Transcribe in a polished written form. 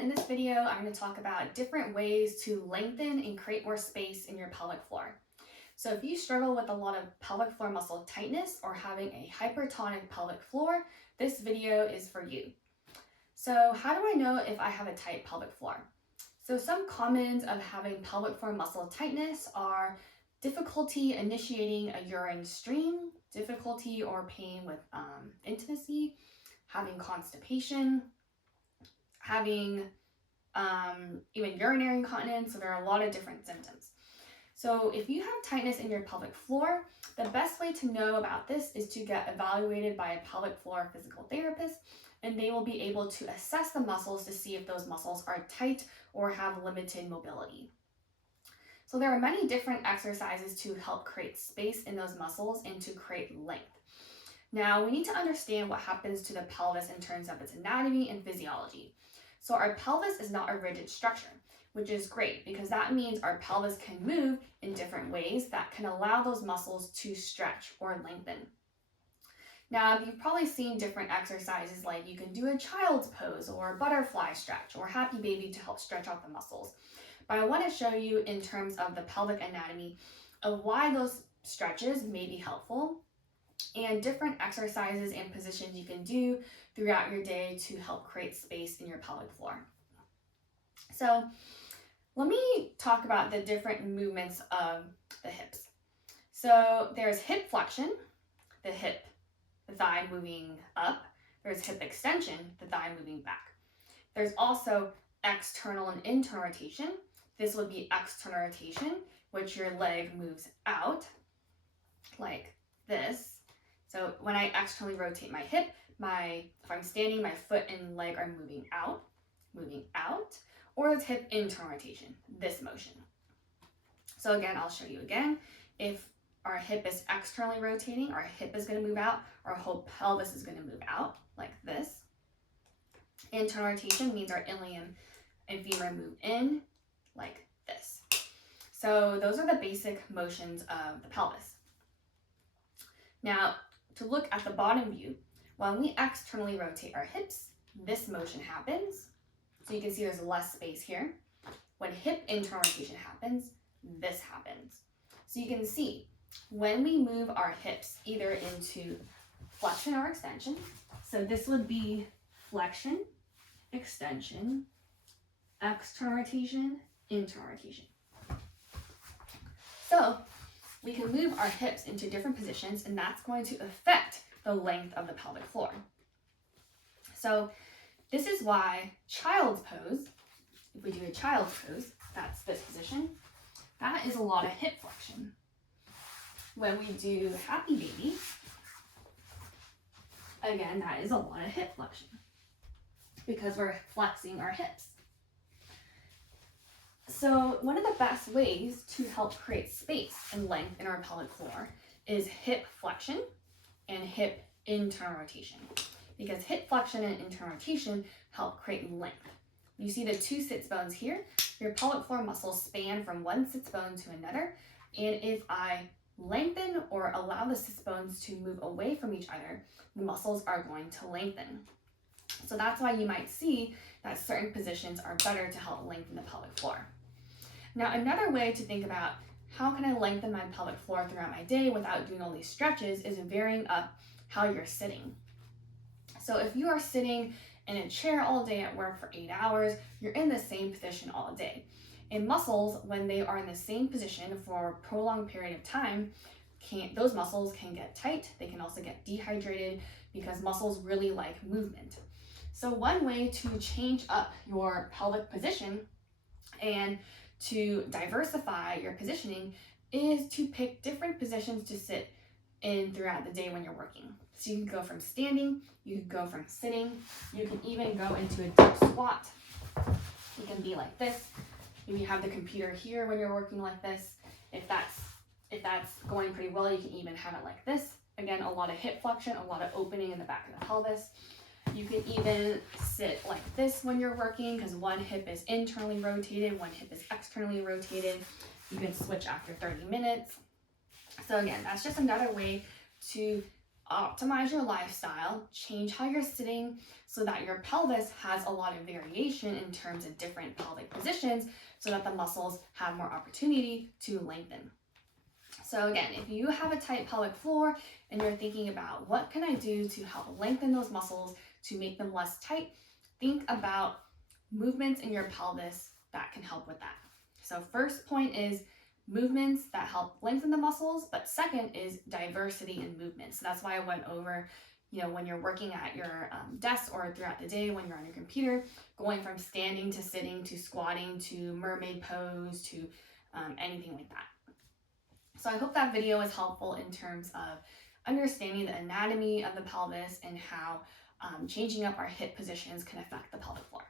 In this video, I'm going to talk about different ways to lengthen and create more space in your pelvic floor. So if you struggle with a lot of pelvic floor muscle tightness or having a hypertonic pelvic floor, this video is for you. So how do I know if I have a tight pelvic floor? So some commons of having pelvic floor muscle tightness are difficulty initiating a urine stream, difficulty or pain with intimacy, having constipation, having even urinary incontinence. So there are a lot of different symptoms. So if you have tightness in your pelvic floor, the best way to know about this is to get evaluated by a pelvic floor physical therapist, and they will be able to assess the muscles to see if those muscles are tight or have limited mobility. So there are many different exercises to help create space in those muscles and to create length. Now, we need to understand what happens to the pelvis in terms of its anatomy and physiology. So our pelvis is not a rigid structure, which is great because that means our pelvis can move in different ways that can allow those muscles to stretch or lengthen. Now, you've probably seen different exercises like you can do a child's pose or a butterfly stretch or happy baby to help stretch out the muscles. But I want to show you in terms of the pelvic anatomy of why those stretches may be helpful and different exercises and positions you can do throughout your day to help create space in your pelvic floor. So let me talk about the different movements of the hips. So there's hip flexion, the thigh moving up. There's hip extension, the thigh moving back. There's also external and internal rotation. This would be external rotation, which your leg moves out like this. So when I externally rotate my hip, if I'm standing, my foot and leg are moving out, or it's hip internal rotation, this motion. So again, I'll show you again. If our hip is externally rotating, our hip is going to move out, our whole pelvis is going to move out like this. Internal rotation means our ilium and femur move in like this. So those are the basic motions of the pelvis. Now, to look at the bottom view, when we externally rotate our hips, this motion happens. So you can see there's less space here. When hip internal rotation happens, this happens. So you can see when we move our hips either into flexion or extension, so this would be flexion, extension, external rotation, internal rotation. So we can move our hips into different positions, and that's going to affect the length of the pelvic floor. So this is why child's pose, if we do a child's pose, that's this position, that is a lot of hip flexion. When we do happy baby, again, that is a lot of hip flexion because we're flexing our hips. So one of the best ways to help create space and length in our pelvic floor is hip flexion and hip internal rotation, because hip flexion and internal rotation help create length. You see the two sits bones here. Your pelvic floor muscles span from one sits bone to another, and if I lengthen or allow the sits bones to move away from each other, the muscles are going to lengthen. So that's why you might see that certain positions are better to help lengthen the pelvic floor. Now, another way to think about how can I lengthen my pelvic floor throughout my day without doing all these stretches is varying up how you're sitting. So if you are sitting in a chair all day at work for 8 hours, you're in the same position all day. And muscles, when they are in the same position for a prolonged period of time, those muscles can get tight. They can also get dehydrated because muscles really like movement. So one way to change up your pelvic position and to diversify your positioning is to pick different positions to sit in throughout the day when you're working. So you can go from standing, you can go from sitting, you can even go into a deep squat. You can be like this. Maybe you have the computer here when you're working like this. If that's going pretty well, you can even have it like this. Again, a lot of hip flexion, a lot of opening in the back of the pelvis. You can even sit like this when you're working because one hip is internally rotated, one hip is externally rotated. You can switch after 30 minutes. So again, that's just another way to optimize your lifestyle, change how you're sitting so that your pelvis has a lot of variation in terms of different pelvic positions so that the muscles have more opportunity to lengthen. So again, if you have a tight pelvic floor and you're thinking about what can I do to help lengthen those muscles to make them less tight, think about movements in your pelvis that can help with that. So first point is movements that help lengthen the muscles, but second is diversity in movements. So that's why I went over, when you're working at your desk or throughout the day when you're on your computer, going from standing to sitting to squatting to mermaid pose to anything like that. So I hope that video was helpful in terms of understanding the anatomy of the pelvis and how changing up our hip positions can affect the pelvic floor.